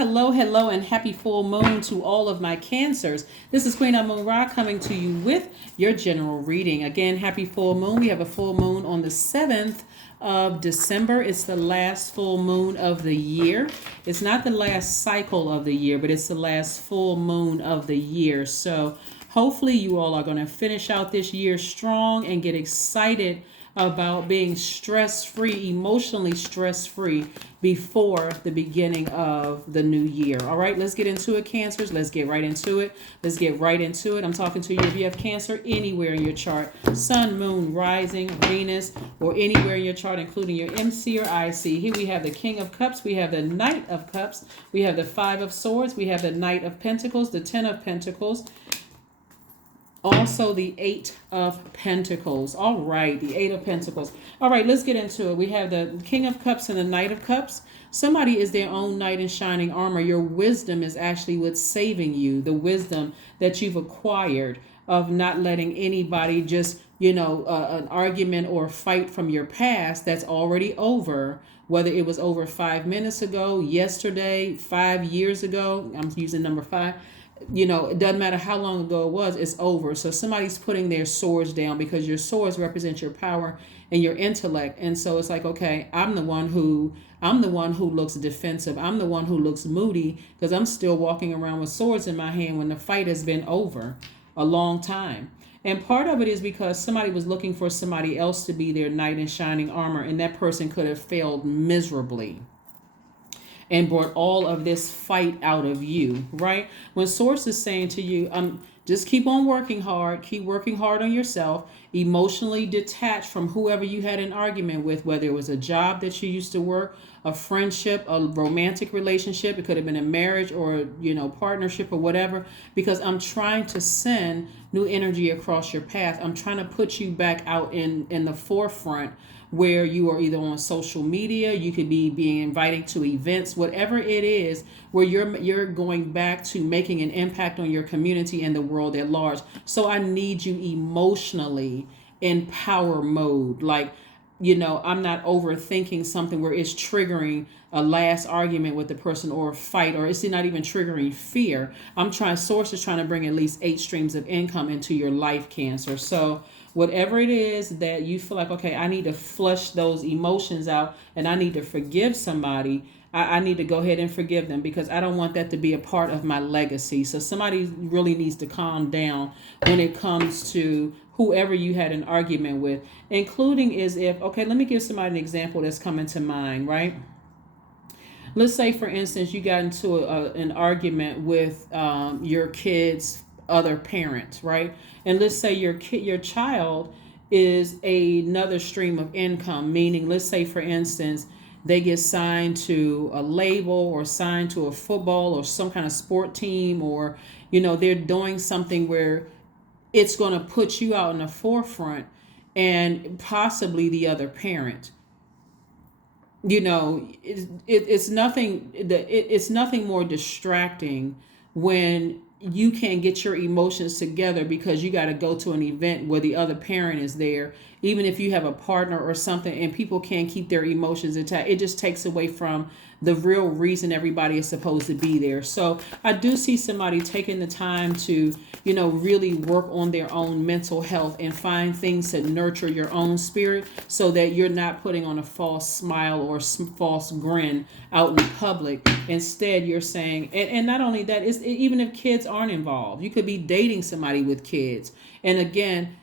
hello, and happy full moon to all of my Cancers. This is Queen Amun-Ra coming to you with your general reading. Again, happy full moon. We have a full moon on the 7th of December. It's the last full moon of the year. It's not the last cycle of the year, but it's the last full moon of the year. So hopefully you all are going to finish out this year strong and get excited about being stress-free, emotionally stress-free before the beginning of the new year. All right, let's get into it, Cancers. Let's get right into it. I'm talking to you if you have Cancer anywhere in your chart, Sun, Moon, Rising, Venus, or anywhere in your chart, including your MC or IC. Here we have the King of Cups. We have the Knight of Cups. We have the Five of Swords. We have the Knight of Pentacles, the Ten of Pentacles. Also, the Eight of Pentacles. All right, the Eight of Pentacles. All right, let's get into it. We have the King of Cups and the Knight of Cups. Somebody is their own knight in shining armor. Your wisdom is actually what's saving you. The wisdom that you've acquired of not letting anybody just, an argument or a fight from your past that's already over. Whether it was over 5 minutes ago, yesterday, 5 years ago. I'm using number 5. It doesn't matter how long ago it was, it's over. So somebody's putting their swords down because your swords represent your power and your intellect. And so it's like, okay, I'm the one who looks defensive. I'm the one who looks moody because I'm still walking around with swords in my hand when the fight has been over a long time. And part of it is because somebody was looking for somebody else to be their knight in shining armor, and that person could have failed miserably and brought all of this fight out of you, right? When Source is saying to you, just keep on working hard, keep working hard on yourself, emotionally detached from whoever you had an argument with, whether it was a job that you used to work, a friendship, a romantic relationship, it could have been a marriage or, partnership or whatever, because I'm trying to send new energy across your path. I'm trying to put you back out in the forefront where you are either on social media, you could be being invited to events, whatever it is, where you're going back to making an impact on your community and the world at large. So I need you emotionally in power mode. Like, I'm not overthinking something where it's triggering a last argument with the person or a fight, or it's not even triggering fear. Source is trying to bring at least 8 streams of income into your life, Cancer. So whatever it is that you feel like, okay, I need to flush those emotions out and I need to forgive somebody, I need to go ahead and forgive them because I don't want that to be a part of my legacy. So somebody really needs to calm down when it comes to whoever you had an argument with, including okay, let me give somebody an example that's coming to mind, right? Let's say, for instance, you got into an argument with your kid's other parent, right? And let's say your child is another stream of income, meaning, let's say, for instance, they get signed to a label or signed to a football or some kind of sport team, or, they're doing something where it's going to put you out in the forefront and possibly the other parent. It's nothing more distracting when you can't get your emotions together because you got to go to an event where the other parent is there, even if you have a partner or something, and people can't keep their emotions intact. It just takes away from the real reason everybody is supposed to be there. So I do see somebody taking the time to, really work on their own mental health and find things to nurture your own spirit so that you're not putting on a false smile or false grin out in public. Instead, you're saying, and not only that, even if kids aren't involved, you could be dating somebody with kids. And again,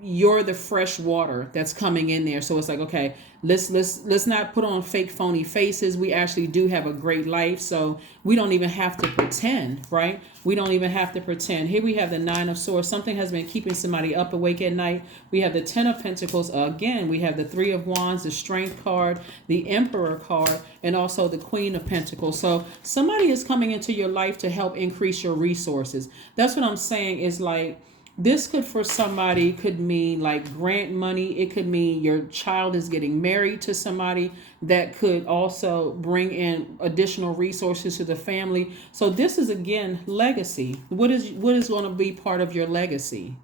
you're the fresh water that's coming in there. So it's like, okay, let's not put on fake phony faces. We actually do have a great life. So we don't even have to pretend, right? We don't even have to pretend. Here we have the Nine of Swords. Something has been keeping somebody up awake at night. We have the Ten of Pentacles. Again, we have the Three of Wands, the Strength card, the Emperor card, and also the Queen of Pentacles. So somebody is coming into your life to help increase your resources. That's what I'm saying is like, this could mean like grant money. It could mean your child is getting married to somebody that could also bring in additional resources to the family. So this is, again, legacy. What is going to be part of your legacy?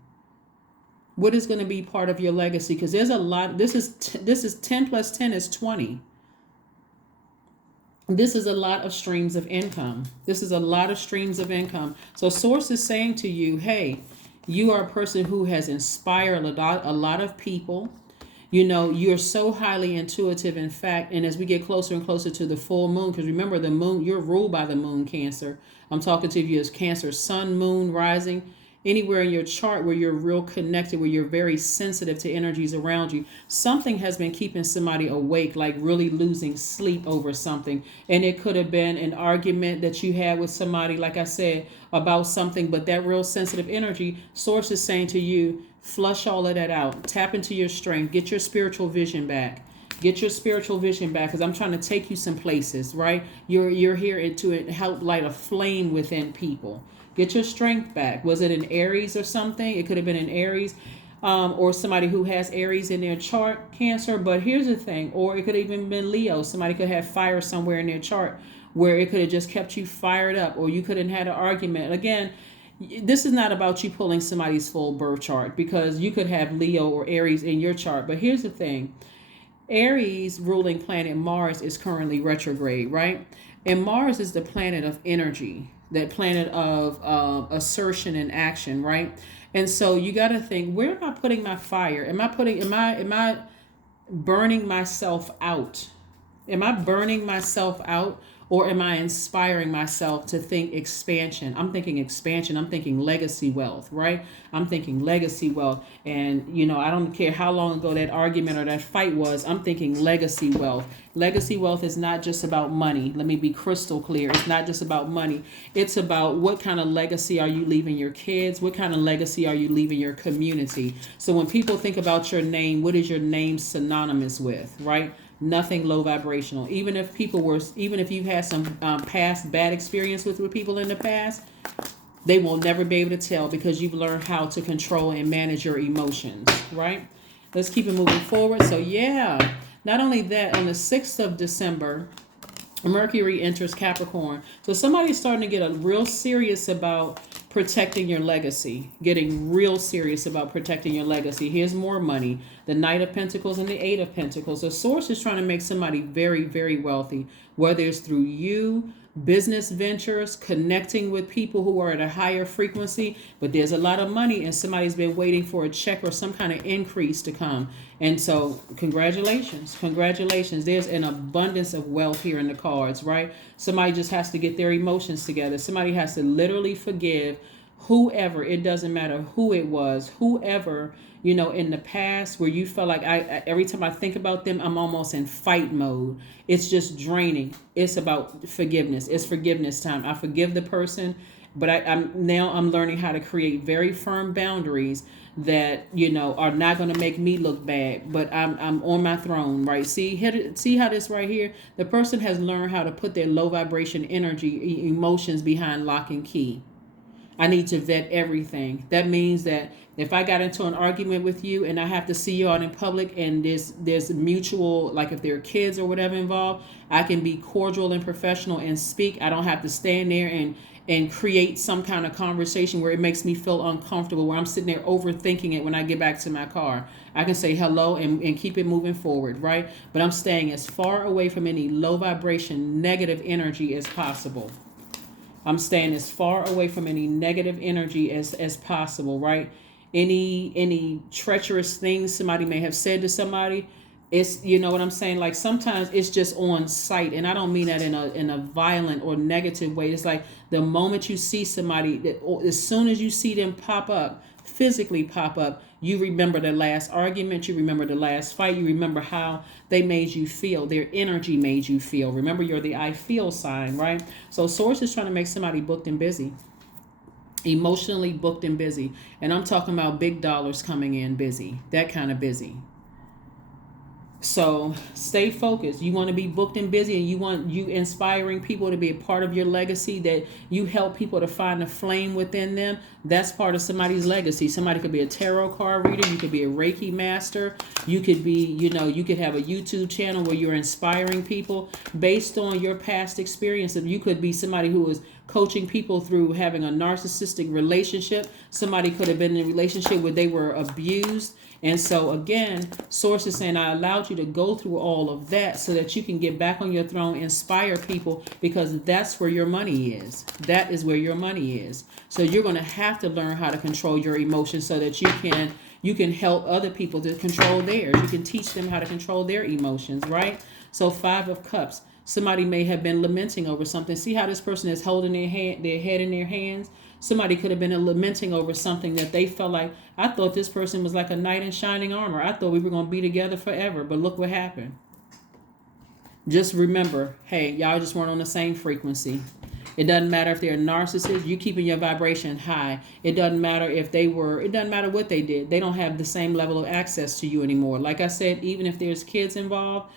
What is going to be part of your legacy? Because there's a lot. This is 10 plus 10 is 20. This is a lot of streams of income. This is a lot of streams of income. So source is saying to you, hey, you are a person who has inspired a lot of people. You know, you're so highly intuitive, in fact, and as we get closer and closer to the full moon, because remember the moon, you're ruled by the moon, Cancer. I'm talking to you as Cancer, sun, moon, rising, anywhere in your chart where you're real connected, where you're very sensitive to energies around you. Something has been keeping somebody awake, like really losing sleep over something. And it could have been an argument that you had with somebody, like I said, about something, but that real sensitive energy, source is saying to you, flush all of that out, tap into your strength, get your spiritual vision back. Get your spiritual vision back, because I'm trying to take you some places, right? You're here to help light a flame within people. Get your strength back. Was it in Aries or something? It could have been in Aries, or somebody who has Aries in their chart, Cancer. But here's the thing, or it could have even been Leo. Somebody could have fire somewhere in their chart where it could have just kept you fired up, or you could have had an argument. Again, this is not about you pulling somebody's full birth chart, because you could have Leo or Aries in your chart. But here's the thing. Aries ruling planet Mars is currently retrograde, right? And Mars is the planet of energy, that planet of assertion and action, right? And so you got to think, where am I putting my fire? Am I burning myself out? Am I burning myself out, or am I inspiring myself to think expansion? I'm thinking expansion. I'm thinking legacy wealth, right? I'm thinking legacy wealth. And, you know, I don't care how long ago that argument or that fight was. I'm thinking legacy wealth. Legacy wealth is not just about money. Let me be crystal clear. It's not just about money. It's about what kind of legacy are you leaving your kids? What kind of legacy are you leaving your community? So when people think about your name, what is your name synonymous with, right? Nothing low vibrational. Even if you've had some past bad experience with people in the past, they will never be able to tell, because you've learned how to control and manage your emotions, right? Let's keep it moving forward. So yeah, not only that, on the 6th of December, Mercury enters Capricorn. So somebody's starting to get real serious about protecting your legacy, getting real serious about protecting your legacy. Here's more money, the Knight of Pentacles and the Eight of Pentacles. The source is trying to make somebody very, very wealthy, whether it's through you, business ventures, connecting with people who are at a higher frequency, but there's a lot of money and somebody's been waiting for a check or some kind of increase to come. And so congratulations. There's an abundance of wealth here in the cards, right? Somebody just has to get their emotions together. Somebody has to literally forgive whoever, it doesn't matter who it was, whoever, you know, in the past where you felt like every time I think about them, I'm almost in fight mode. It's just draining. It's about forgiveness. It's forgiveness time. I forgive the person, but I'm learning how to create very firm boundaries that, you know, are not going to make me look bad, but I'm on my throne, right? See how this right here, the person has learned how to put their low vibration energy, emotions behind lock and key. I need to vet everything. That means that if I got into an argument with you and I have to see you out in public and there's mutual, like if there are kids or whatever involved, I can be cordial and professional and speak. I don't have to stand there and create some kind of conversation where it makes me feel uncomfortable, where I'm sitting there overthinking it when I get back to my car. I can say hello and keep it moving forward, right? But I'm staying as far away from any low vibration, negative energy as possible. I'm staying as far away from any negative energy as possible, right? Any treacherous things somebody may have said to somebody, it's, you know what I'm saying? Like sometimes it's just on sight, and I don't mean that in a violent or negative way. It's like the moment you see somebody, as soon as you see them physically pop up, you remember the last argument, you remember the last fight, you remember how they made you feel, their energy made you feel. Remember, you're the I feel sign, right? So source is trying to make somebody booked and busy, emotionally booked and busy. And I'm talking about big dollars coming in busy, that kind of busy. So stay focused. You want to be booked and busy, and you inspiring people to be a part of your legacy, that you help people to find the flame within them. That's part of somebody's legacy. Somebody could be a tarot card reader. You could be a Reiki master. You could be, you could have a YouTube channel where you're inspiring people based on your past experience. You could be somebody who is coaching people through having a narcissistic relationship. Somebody could have been in a relationship where they were abused. And so again, Source is saying, I allowed you to go through all of that so that you can get back on your throne, inspire people, because that's where your money is. That is where your money is. So you're going to have to learn how to control your emotions so that you can help other people to control theirs. You can teach them how to control their emotions, right? So 5 of Cups. Somebody may have been lamenting over something. See how this person is holding their head in their hands? Somebody could have been lamenting over something that they felt like, I thought this person was like a knight in shining armor. I thought we were going to be together forever, but look what happened. Just remember, hey, y'all just weren't on the same frequency. It doesn't matter if they're narcissists, you keeping your vibration high. It doesn't matter if it doesn't matter what they did. They don't have the same level of access to you anymore. Like I said, even if there's kids involved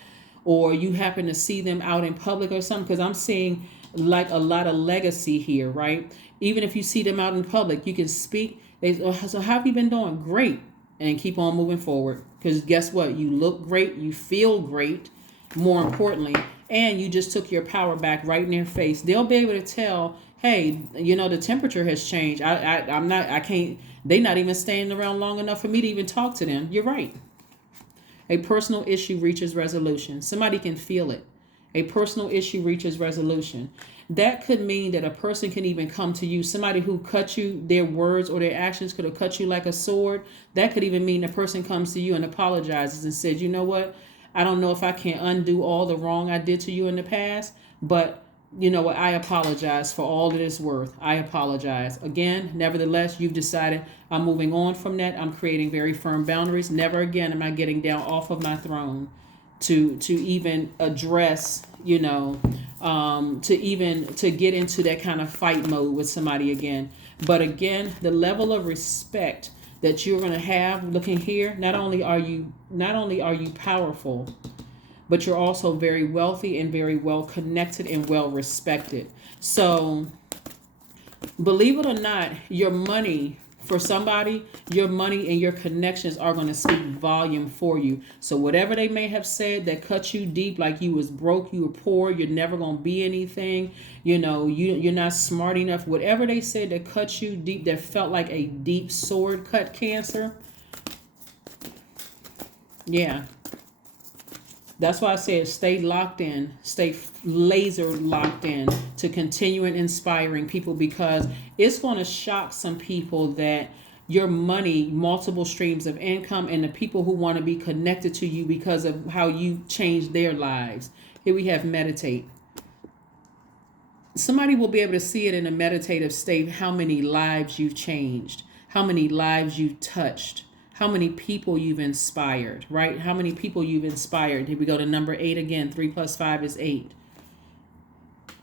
or you happen to see them out in public or something, because I'm seeing like a lot of legacy here, right? Even if you see them out in public, you can speak. So how have you been doing? Great. And keep on moving forward. Because guess what? You look great. You feel great. More importantly. And you just took your power back right in their face. They'll be able to tell, hey, the temperature has changed. They're not even staying around long enough for me to even talk to them. You're right. A personal issue reaches resolution. Somebody can feel it. A personal issue reaches resolution. That could mean that a person can even come to you. Somebody who cut you, their words or their actions could have cut you like a sword. That could even mean a person comes to you and apologizes and says, you know what? I don't know if I can undo all the wrong I did to you in the past, but you know what? I apologize for all that it's worth. I apologize. Again, nevertheless, you've decided I'm moving on from that. I'm creating very firm boundaries. Never again am I getting down off of my throne to even address, to get into that kind of fight mode with somebody again. But again, the level of respect that you're going to have looking here, not only are you powerful, but you're also very wealthy and very well connected and well respected. So believe it or not, your money, for somebody, your money and your connections are going to speak volume for you. So whatever they may have said that cut you deep, like you was broke, you were poor, you're never going to be anything, you're not smart enough, whatever they said that cut you deep, that felt like a deep sword cut, Cancer. Yeah. That's why I said stay locked in, stay laser locked in to continuing inspiring people, because it's going to shock some people that your money, multiple streams of income, and the people who want to be connected to you because of how you changed their lives. Here we have meditate. Somebody will be able to see it in a meditative state, how many lives you've changed, how many lives you've touched, how many people you've inspired, right? How many people you've inspired. Here we go to number 8 again. 3 + 5 is 8.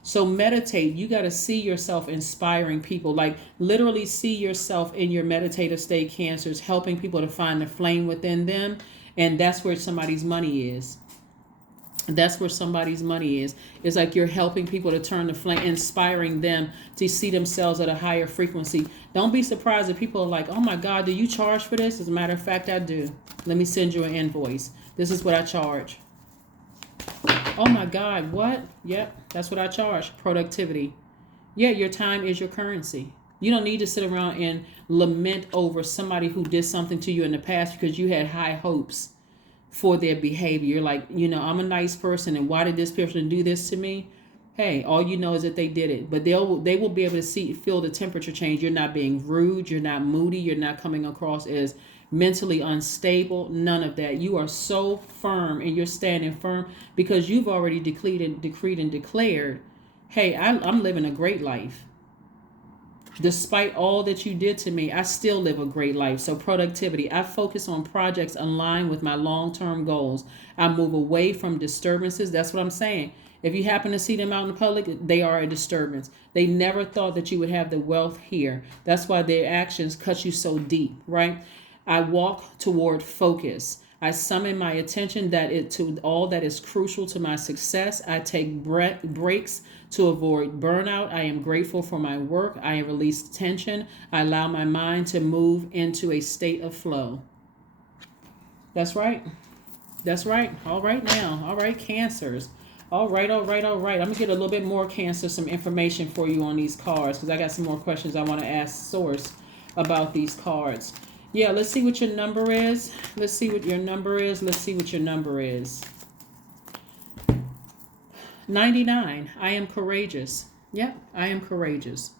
So meditate. You got to see yourself inspiring people. Like literally see yourself in your meditative state, Cancers, helping people to find the flame within them. And that's where somebody's money is. That's where somebody's money is. It's like you're helping people to turn the flame, inspiring them to see themselves at a higher frequency. Don't be surprised if people are like, oh my God, do you charge for this? As a matter of fact, I do. Let me send you an invoice. This is what I charge. Oh my God, what? Yep, that's what I charge. Productivity. Yeah, your time is your currency. You don't need to sit around and lament over somebody who did something to you in the past because you had high hopes for their behavior. You're like, I'm a nice person, and why did this person do this to me? Hey, all you know is that they did it. But they will be able to feel the temperature change. You're not being rude. You're not moody. You're not coming across as mentally unstable. None of that. You are so firm, and you're standing firm because you've already decreed and declared, hey, I'm living a great life. Despite all that you did to me, I still live a great life. So productivity. I focus on projects aligned with my long-term goals. I move away from disturbances. That's what I'm saying. If you happen to see them out in the public, they are a disturbance. They never thought that you would have the wealth here. That's why their actions cut you so deep, right? I walk toward focus. I summon my attention to all that is crucial to my success. I take breaks to avoid burnout. I am grateful for my work. I release tension. I allow my mind to move into a state of flow. That's right. That's right. All right now. All right, Cancers. All right, all right, all right. I'm going to get a little bit more, Cancer, some information for you on these cards because I got some more questions I want to ask Source about these cards. Yeah, let's see what your number is. Let's see what your number is. Let's see what your number is. 99. I am courageous. Yep, I am courageous.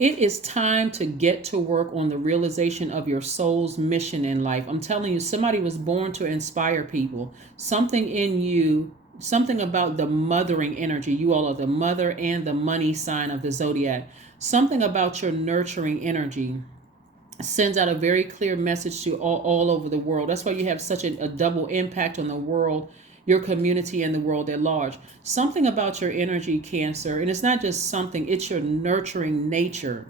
It is time to get to work on the realization of your soul's mission in life. I'm telling you, somebody was born to inspire people. Something in you, something about the mothering energy. You all are the mother and the money sign of the Zodiac. Something about your nurturing energy sends out a very clear message to all over the world. That's why you have such a double impact on the world, your community, and the world at large. Something about your energy, Cancer, and it's not just something, it's your nurturing nature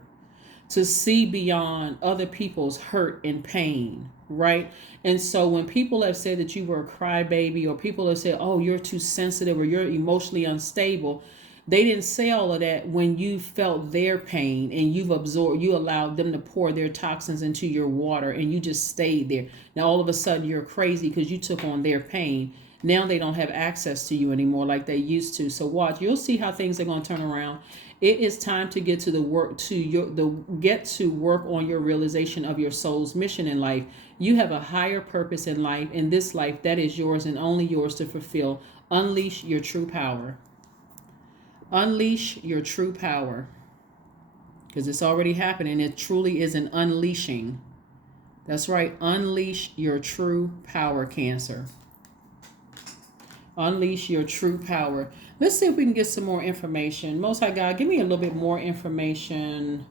to see beyond other people's hurt and pain, right? And so when people have said that you were a crybaby, or people have said, oh, you're too sensitive, or you're emotionally unstable, they didn't say all of that when you felt their pain and you've absorbed, you allowed them to pour their toxins into your water and you just stayed there. Now all of a sudden you're crazy because you took on their pain. Now they don't have access to you anymore like they used to. So watch, you'll see how things are going to turn around. It is time to get to the work get to work on your realization of your soul's mission in life. You have a higher purpose in life, in this life that is yours and only yours to fulfill. Unleash your true power. Unleash your true power. Because it's already happening. It truly is an unleashing. That's right. Unleash your true power, Cancer. Unleash your true power. Let's see if we can get some more information. Most High God, give me a little bit more information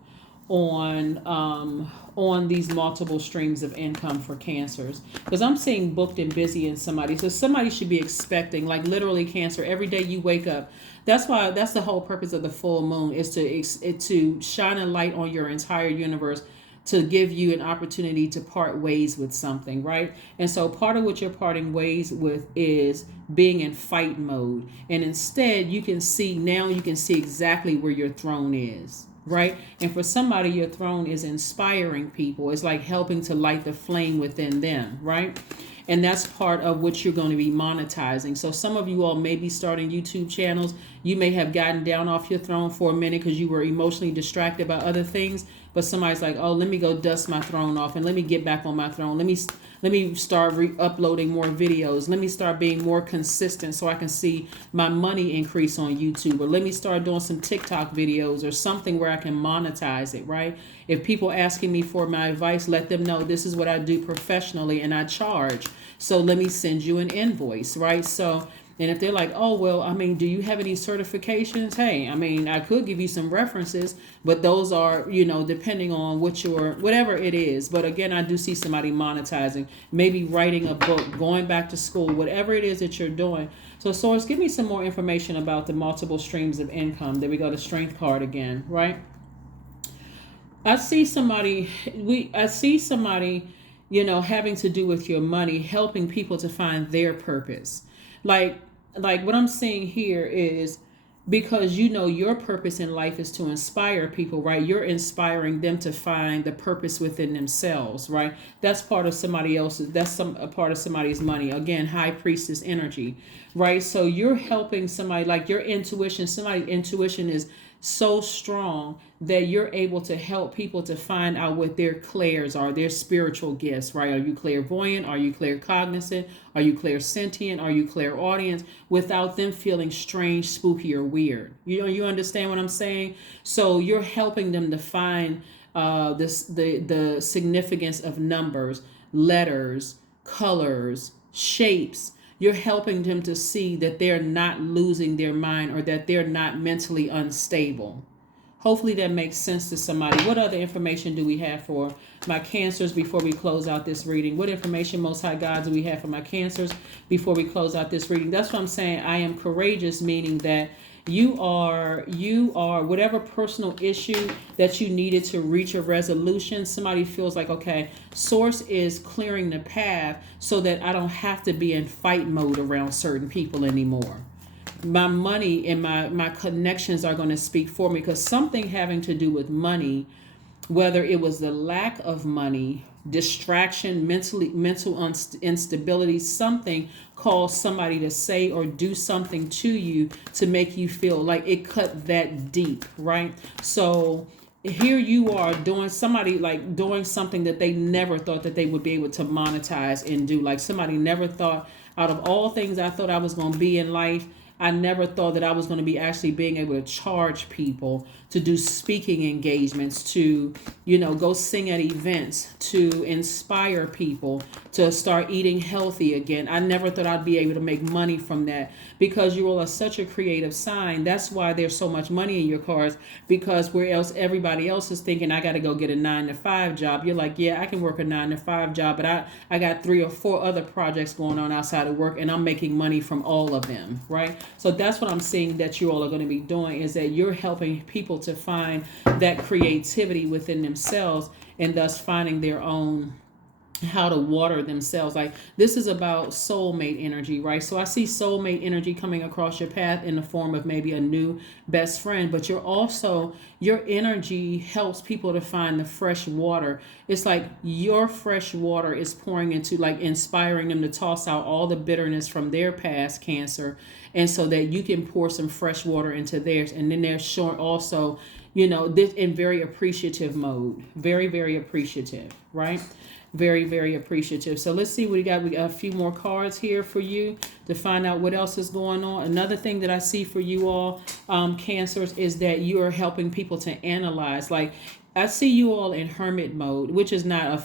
on these multiple streams of income for Cancers, because I'm seeing booked and busy in somebody. So somebody should be expecting, like literally, Cancer, every day you wake up. That's the whole purpose of the full moon, is to shine a light on your entire universe, to give you an opportunity to part ways with something, right? And so part of what you're parting ways with is being in fight mode. And instead, you can see exactly where your throne is, right? And for somebody, your throne is inspiring people. It's like helping to light the flame within them, right? And that's part of what you're going to be monetizing. So some of you all may be starting YouTube channels. You may have gotten down off your throne for a minute because you were emotionally distracted by other things. But somebody's like, oh, let me go dust my throne off and let me get back on my throne. Let me start uploading more videos. Let me start being more consistent so I can see my money increase on YouTube. Or let me start doing some TikTok videos or something where I can monetize it, right? If people asking me for my advice, let them know this is what I do professionally and I charge. So let me send you an invoice, right? So, and if they're like, oh, well, I mean, do you have any certifications? Hey, I mean, I could give you some references, but those are, depending on whatever it is. But again, I do see somebody monetizing, maybe writing a book, going back to school, whatever it is that you're doing. So Source, give me some more information about the multiple streams of income. There we go, the Strength card again, right? I see somebody, having to do with your money, helping people to find their purpose. Like what I'm seeing here is, because your purpose in life is to inspire people, right? You're inspiring them to find the purpose within themselves, right? That's part of somebody else's, a part of somebody's money. Again, High Priestess energy, right? So you're helping somebody, like your intuition, somebody's intuition is so strong that you're able to help people to find out what their clairs are, their spiritual gifts, right? Are you clairvoyant? Are you claircognizant? Are you clairsentient? Are you clairaudient? Without them feeling strange, spooky, or weird. You understand what I'm saying? So you're helping them to find the significance of numbers, letters, colors, shapes. You're helping them to see that they're not losing their mind or that they're not mentally unstable. Hopefully that makes sense to somebody. What other information do we have for my Cancers before we close out this reading? What information, Most High God, do we have for my Cancers before we close out this reading? That's what I'm saying. I am courageous, meaning that you are whatever personal issue that you needed to reach a resolution. Somebody feels like, okay, Source is clearing the path so that I don't have to be in fight mode around certain people anymore. My money and my connections are going to speak for me, because something having to do with money, whether it was the lack of money distraction, mental instability, something caused somebody to say or do something to you to make you feel like it cut that deep, right? So here you are doing something that they never thought that they would be able to monetize and do. Like somebody never thought, out of all things I thought I was going to be in life, I never thought that I was going to be actually being able to charge people to do speaking engagements, to, go sing at events, to inspire people to start eating healthy again. I never thought I'd be able to make money from that, because you all are such a creative sign. That's why there's so much money in your cards, because where else everybody else is thinking, I got to go get a 9-to-5 job. You're like, yeah, I can work a 9-to-5 job, but I got 3 or 4 other projects going on outside of work, and I'm making money from all of them, right? So that's what I'm seeing that you all are going to be doing, is that you're helping people to find that creativity within themselves, and thus finding their own, how to water themselves. Like, this is about soulmate energy, right? So I see soulmate energy coming across your path in the form of maybe a new best friend, but your energy helps people to find the fresh water. It's like your fresh water is pouring into, like, inspiring them to toss out all the bitterness from their past, Cancer, and so that you can pour some fresh water into theirs. And then they're short also, this in very appreciative mode, very, very appreciative, right? Very, very appreciative. So let's see what we got. We got a few more cards here for you to find out what else is going on. Another thing that I see for you all, Cancers, is that you are helping people to analyze. Like, I see you all in hermit mode, which is not a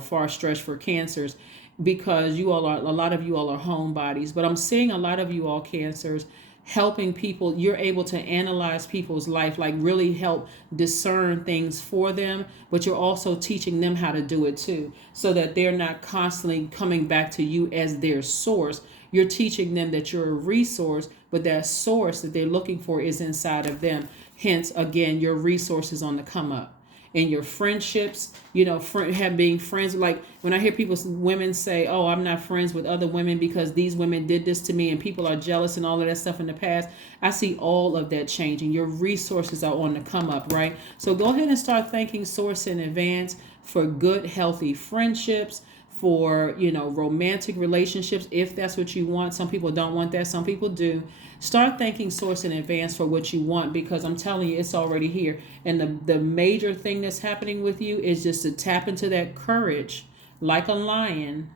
far stretch for Cancers, because a lot of you all are homebodies. But I'm seeing a lot of you all, Cancers, helping people. You're able to analyze people's life, like really help discern things for them, but you're also teaching them how to do it too, so that they're not constantly coming back to you as their source. You're teaching them that you're a resource, but that source that they're looking for is inside of them. Hence, again, your resources on the come up. In your friendships, being friends. Like, when I hear women say, oh, I'm not friends with other women because these women did this to me, and people are jealous and all of that stuff in the past, I see all of that changing. Your resources are on the come up, right? So go ahead and start thanking Source in advance for good, healthy friendships, for, romantic relationships, if that's what you want. Some people don't want that. Some people do. Start thanking Source in advance for what you want, because I'm telling you, it's already here. And the major thing that's happening with you is just to tap into that courage like a lion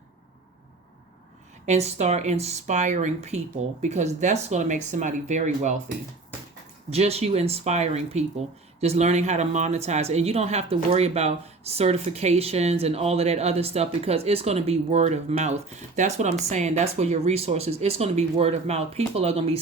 and start inspiring people, because that's going to make somebody very wealthy. Just you inspiring people, just learning how to monetize it. And you don't have to worry about certifications and all of that other stuff, because it's going to be word of mouth. That's what I'm saying. That's where your resources, it's going to be word of mouth. People are going to be,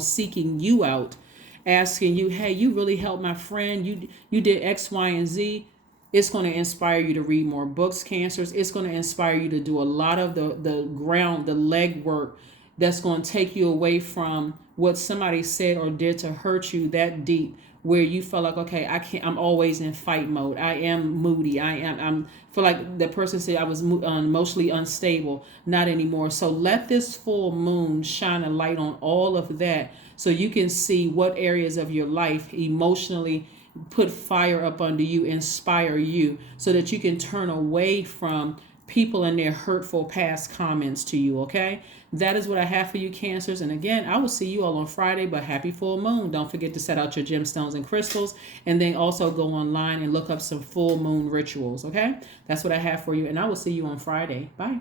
seeking you out, asking you, hey, you really helped my friend. You did X, Y, and Z. It's going to inspire you to read more books, Cancers. It's going to inspire you to do a lot of the leg work that's going to take you away from what somebody said or did to hurt you that deep, where you felt like, okay, I'm always in fight mode. I am moody. I'm feel like the person said I was emotionally unstable. Not anymore. So let this full moon shine a light on all of that, so you can see what areas of your life emotionally put fire up under you, inspire you, so that you can turn away from people and their hurtful past comments to you, okay? That is what I have for you, Cancers. And again, I will see you all on Friday, but happy full moon. Don't forget to set out your gemstones and crystals, and then also go online and look up some full moon rituals, okay? That's what I have for you, and I will see you on Friday. Bye.